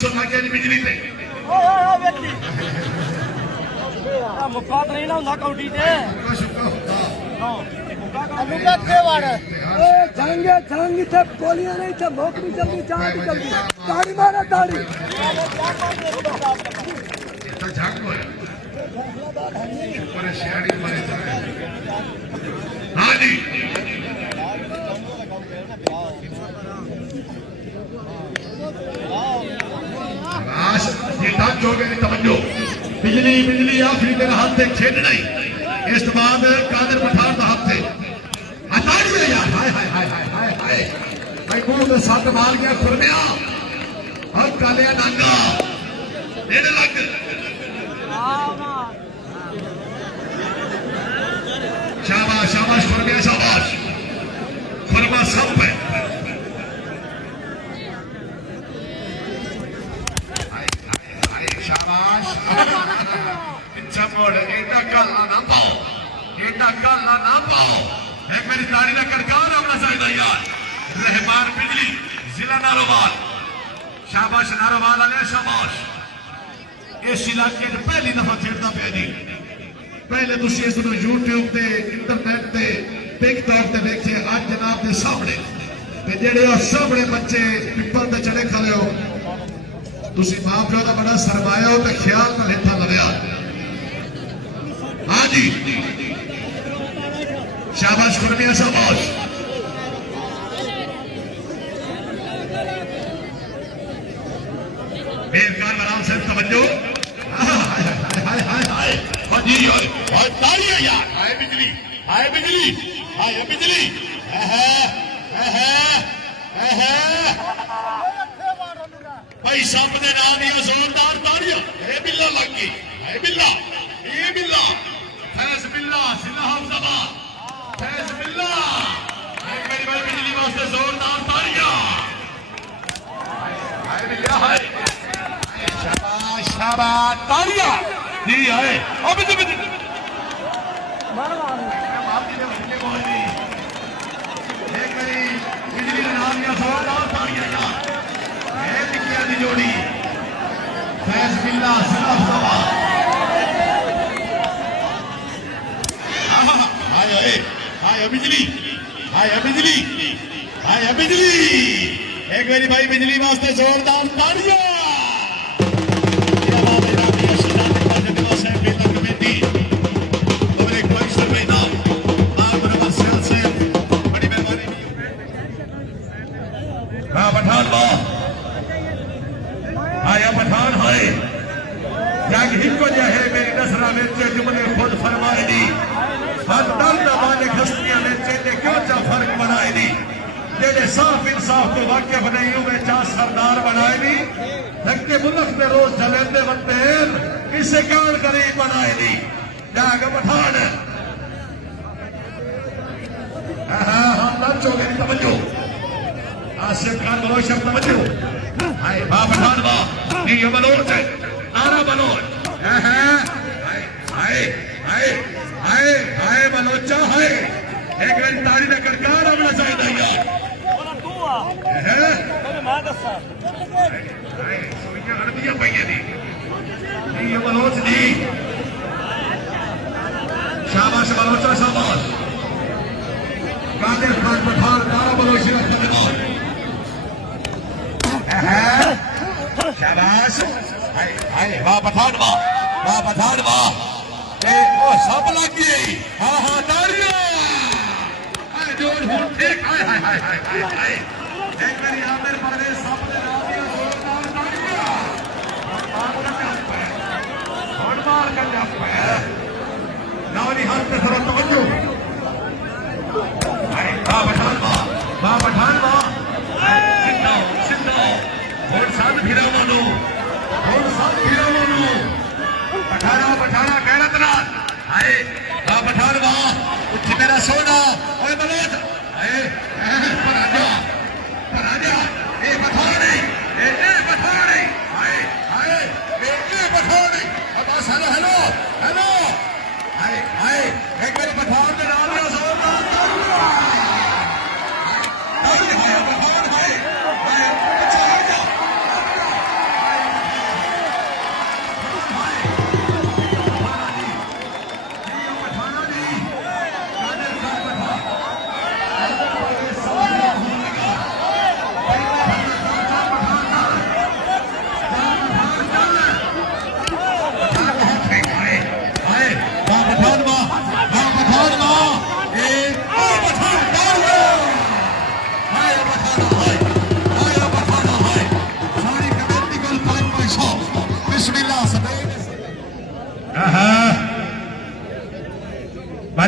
बिजली से मुक्का तो नहीं ना ਹੁੰਦਾ ਕੌਡੀ ਤੇ जाएंगे जाएंगे थे गोलियां नहीं थे भोक भी जल्दी चाय भी जल्दी ताड़ी मारा ताड़ी हाँ जी तवज्जो बिजली बिजली आखिरी दिन हाथ से खेडना ही इस बाद कादर पठान का हाथ से यार हाय हाय हाय हाय हाय हाय भाई मुंह में सट मार गया खुरमिया और कालिया नांगा देने लग शाबाश शाबाश खुरमिया शाबाश खुरमा सब पे शाबाश चमोड़ एटा काला ना पाओ एक मेरी ताड़ी ना करकार अपना चाहिए यार रहमान बिजली जिला नारोवाल शाबाश नारोवाल आले शाबाश इस इलाके में पहली दफा खेलता पे जी पहले तुसी इस नु YouTube ते इंटरनेट ते TikTok ते देखे आज जनाब दे सामने ते जेड़े ओ सामने बच्चे पिपल ते चढ़े खले हो तुसी मां प्यो दा बड़ा सरमाया हो ते ख्याल ना लेता लविया हाँ जी शाबाश खुरमिया शाबाश बेकार आराम से तवज्जो हाय हाय हाय हाय हाँ जी और तालियां यार हाय बिजली हाय बिजली हाय बिजली भाई सब दे नाम ही जोरदार तालियां ए बिल्ला लग गई ए बिल्ला फैज बिल्ला सिलाह ज़बा फैज बिल्ला एक मेरी भाई बिजली वास्ते जोरदार तालियां हाय बिल्ला हाय शाबाश शाबाश तालियां जी हाय अब बिजली एक मेरी बिजली का नाम या जोरदार तालियां यार जोड़ी फैज बिल्ला सिलाह ज़बा हाय बिजली एक मेरी भाई बिजली वास्ते जोरदार तालियां पठान है जग हिको जहे मेरी नसरा में जुमले खुद फरमाए दी हर दर्द वाले खस्तियां ने चेले क्यों चा फर्क बनाए दी जेडे साफ इंसाफ तो वाकिफ नहीं हुए चा सरदार बनाए दी धक्के मुल्क में रोज जलेंदे बनते हैं इसे कान करीब बनाए दी जाग पठान हम लड़ चोगे तवज्जो आसिफ खान बलोच तवज्जो हाय वाह पठान वाह ये बलोच है नारा बलोच हाय हाय हाय हाय बलोचा है एक बार तारी ना करकार अपना चाहिए यार मैं दसा सोइया अरबिया पईया दी ये बलोच दी शाबाश बलोचा शाबाश कादिर खान पठान नारा बलोच शाबाश हाय हाय वाह पठान वाह ए ओ सब लग गई हाँ हाँ तालियां हाय जोर ठीक हाय हाय हाय हाय हाय एक मेरी आमिर परवेज सब ने नादिया जोरदार तालियां मार कर जप है नावरी हाथ पे थोड़ा तवज्जो हाय वाह पठान वाह सिद्धा और साथ भिरावनो पठाना गैरत नाथ हाय वाह पठान वाह उठ मेरा सोना ओए बलोच हाय पर आजा ए पठाने हाय हाय ए पठाने अब हेलो हेलो हाय हाय एक मेरे पठान के नाम में जोरदार तालियां हाय पठान हाय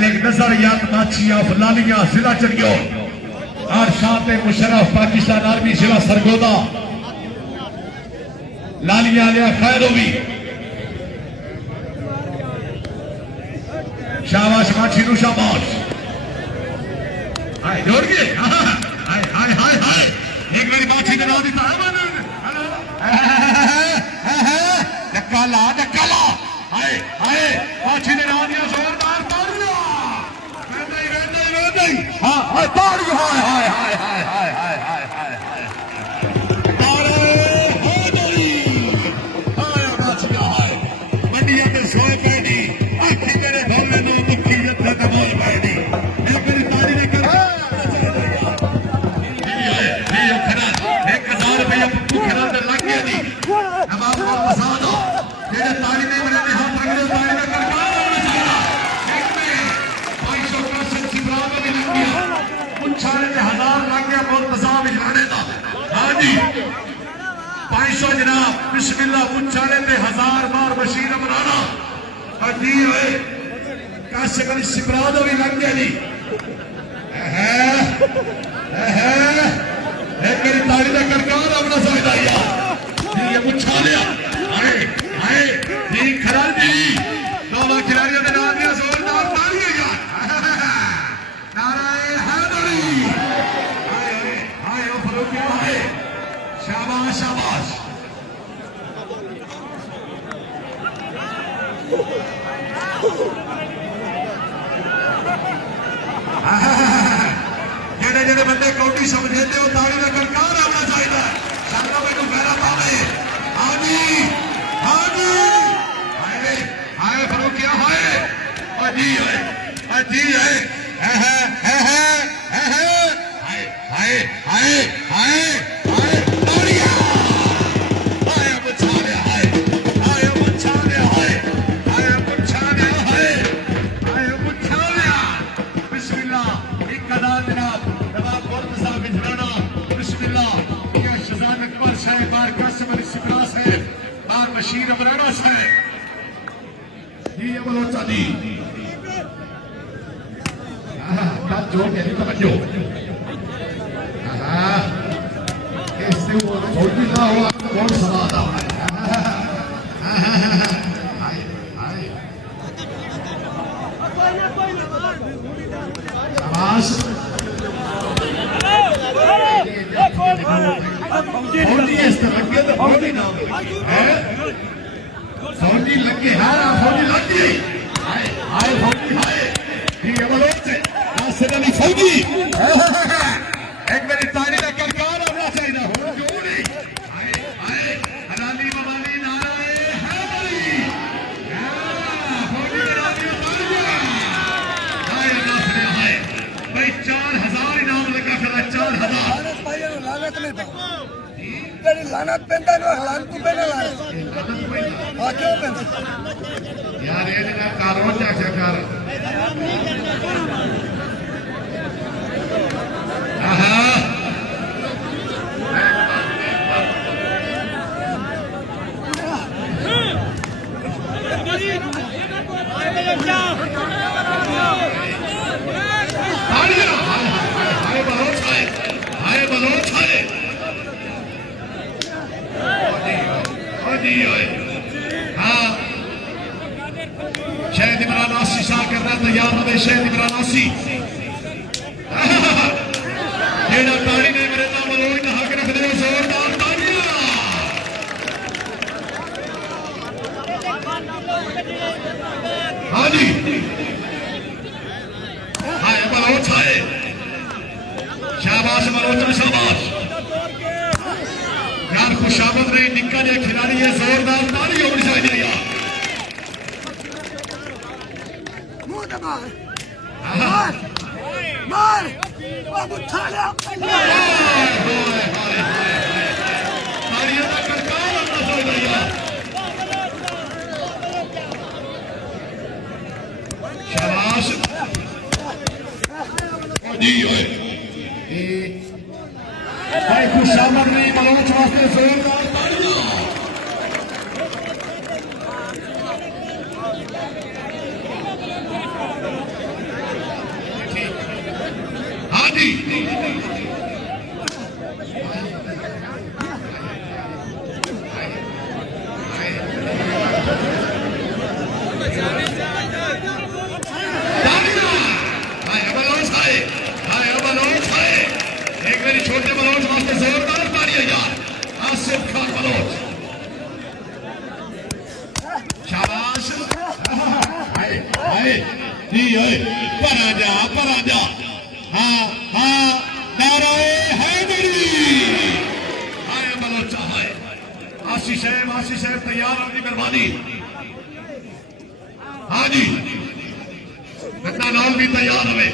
मलिक नजरियात माछिया फलालिया जिला चरियो और शाह मुशर्रफ पाकिस्तान आर्मी जिला सरगोदा लालिया लिया खैरोवी शाबाश माछी नु शाबाश हाय जोड़ के हाय हाय हाय हाय एक बारी माछी ने नाम दिया धक्का ला हाय हाय माछी ने नाम दिया जोरदार तालियां वेंदई हां हाय तालियां हाय हाय हाय हाय हाय हाय हाय हाय तारे हैदरी हाय माछिया हाय मंडिया में सोए पैडी आखी तेरे भवने नो मुट्ठी जत्था का बोल पैडी एक बारी ताली ने कर 1000 रुपया पप्पू खिलाड़ दे लग गया जी अब आपको पसंद हो जेड़े ताली ने मेरे हाथ रगड़े ताली में करकार होना चाहिए एक में 500 का सिब्रा में भी लग गया पुछाने में 1000 लग गया बहुत मजाक इजलाने का हां जी 500 जनाब बिस्मिल्लाह पुछाने में 1000 बार बशीर बनाना और जी होए कासे का सिब्रा में भी लग गया जी एक मेरी ताली का करकार अपना समझता ये मुच्छा लिया आए आए जी खराल जी दोनों खिलाड़ियों ने नाम दिया जोरदार तालियां यार नाराए हैदरी आए आए ओ फरूकिया आए शाबाश शाबाश जेड़े जेड़े बंदे कौटी समझते हो ताली का करकार आना चाहिए शाला मैनू गहरा पावे हाँ जी हाय हाय फरूकिया हाय और जी है हाय हाय हाय हाय तालियां हाय मुच्छा ले हाय मुच्छा ले हाय मुच्छा ले हाय मुच्छा ले बिस्मिल्लाह एक कदा जनाब नवाब गुरद साहब इजराना बिस्मिल्लाह या शहजाद अकबर साहब बार कासिम अली सिकरा साहब बार बशीर अमराना साहब ये बलोचा दी हां जोड़ के तवज्जो हां इससे वो छोटी ना हो आपको बहुत सवाल शाबाश फौजी इस लगे तो फौजी ना है फौजी लगे हां फौजी लगे हाय हाय फौजी हाय ये बलोच से नासिर अली फौजी एक मेरी ताली का करकार होना चाहिए हो क्यों नहीं हाय हाय हलाली मवाली नाराए हैदरी फौजी नाराए तालियां हाय नासिर हाय भाई 4000 इनाम लगा खड़ा 4000 लानत नहीं था तेरी लानत पेंदा नो हलाल तू पेना लानत हां क्यों पेंदा यार ये ना कारो क्या कर आहा हाय बलोच हाय हाँ शहद इमरान आसी शाह करना तैयार हो शहद इमरान आसी जेड़ा ताली ने मेरे नाम बलोच ना हक रख दे जोरदार तालियां हाँ जी हाय बलोच हाय शाबाश बलोच शाबाश यार खुशामद नहीं निक्का जो खिलाड़ी है जोरदार ताली होनी चाहिए यार मुंह दबा मार मार बाबू थाला तालियों का करकार अपना चाहिए यार शाबाश जी ओए भाई खुशामद नहीं बलोच वास्ते जोरदार तालियां जी है पर आ जा हाँ हाँ नाराए हैदरी हाय बलोचा है आशीष है तैयार होने मेहरबानी हाँ जी गद्दा नाल भी तैयार हुए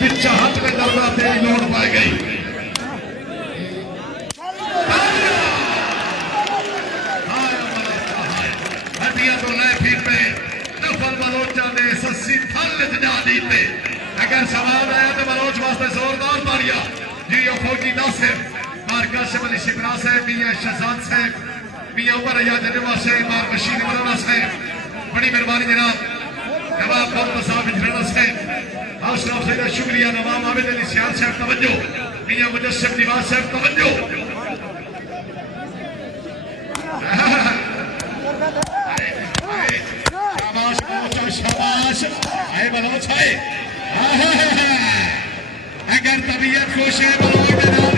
पिछा हाथ में दरबार तेरी लोड़ पाई गई हड्डियां तो नए फिर पे नफल बलोचा ने सस्सी थल जा दी थे अगर सवाल आया तो बलोच वास्ते जोरदार तालियां जी यो फौजी नासिर मार कासिम अली शिकरा साहब मियां शहजाद साहब मियां उमर अया जनवा साहब मार बशीर मौलाना साहब बड़ी मेहरबानी जनाब नवाब मोहम्मद साहब इजराना साहब आशराफ साहब शुक्रिया नवाब आबिद अली सियार साहब तवज्जो मियां मुजस्सिम निवाज साहब तवज्जो शाबाश है बलोच है अगर तबीयत खुश है बलोच